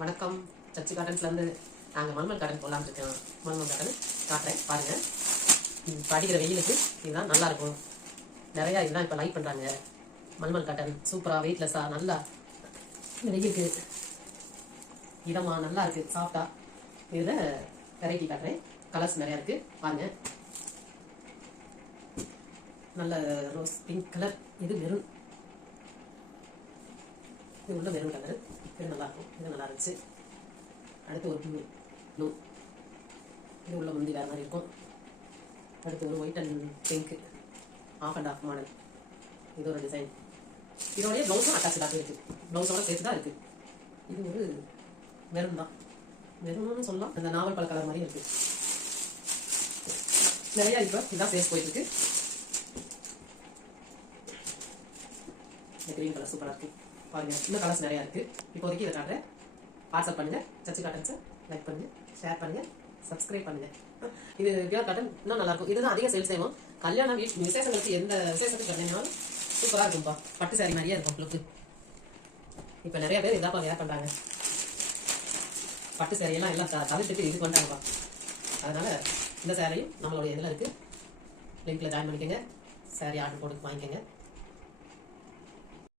வணக்கம். சர்ச்சி காட்டன்ஸ்லேருந்து நாங்கள் மல்மல் காட்டன் போடலான்னு இருக்கோம். மல்மல் காட்டன் காட்டுறேன் பாருங்கள். படிக்கிற வெயிலுக்கு இதுதான் நல்லாயிருக்கும். நிறையா இதுதான் இப்போ லைக் பண்ணுறாங்க. மல்மல் காட்டன் சூப்பராக வெயிட்லெஸ்ஸாக நல்லா வெயிலுக்கு இதமாக நல்லா இருக்குது. சாஃப்டாக இதில் வெரைட்டி காட்டுறேன். கலர்ஸ் நிறையா இருக்குது பாருங்கள். நல்ல ரோஸ் பிங்க் கலர், இது மெரூன், இது உள்ள மெரூன் கலர், இது நல்லாயிருக்கும். இது நல்லா இருந்துச்சு. அடுத்து ஒரு ப்ளூ, இது உள்ள முந்தி வேறு மாதிரி இருக்கும். அடுத்து ஒரு white and pink off and off model, இது ஒரு டிசைன். இதோடைய ப்ளவுஸும் அட்டாச்சாக இருக்குது, ப்ளவுஸோட சேர்த்து தான் இருக்குது. இது ஒரு மெரூன் தான், மெரூன்னு சொல்லலாம். அந்த நாவல் பழ கலர் மாதிரி இருக்குது. நிறையா இப்போ இதுதான் சேல்ஸ் போயிட்டுருக்கு. இந்த கிரீன் கலர் சூப்பராக இருக்குது பாருங்க. இன்னும் கலர்ஸ் நிறையா இருக்குது. இப்போதைக்கு இதை காட்டுறேன். வாட்ஸ்அப் பண்ணுங்க. சர்ச்சி காட்டன்ஸை லைக் பண்ணுங்க, ஷேர் பண்ணுங்க, சப்ஸ்கிரைப் பண்ணுங்க. இது பியூர் காட்டன் இன்னும் நல்லா இருக்கும். இதுதான் அதிக சேல்ஸ் செய்வோம். கல்யாண விசேஷங்களுக்கு எந்த விசேஷத்துக்கு கல்யாணம் சூப்பராக இருக்கும்ப்பா. பட்டு சாரி மாதிரியே இருக்கும் லுக்கு. இப்போ நிறைய பேர் இதாப்பா வேர் பண்ணுறாங்க. பட்டு சாரியெல்லாம் எல்லாம் தவிர்த்துட்டு இது பண்ணுறாங்கப்பா. அதனால இந்த சாரியும் நம்மளுடைய இதில் இருக்குது. லிங்க்ல ஜாயின் பண்ணிக்கோங்க. சாரி ஆர்டர் போட்டு வாங்கிக்கோங்க.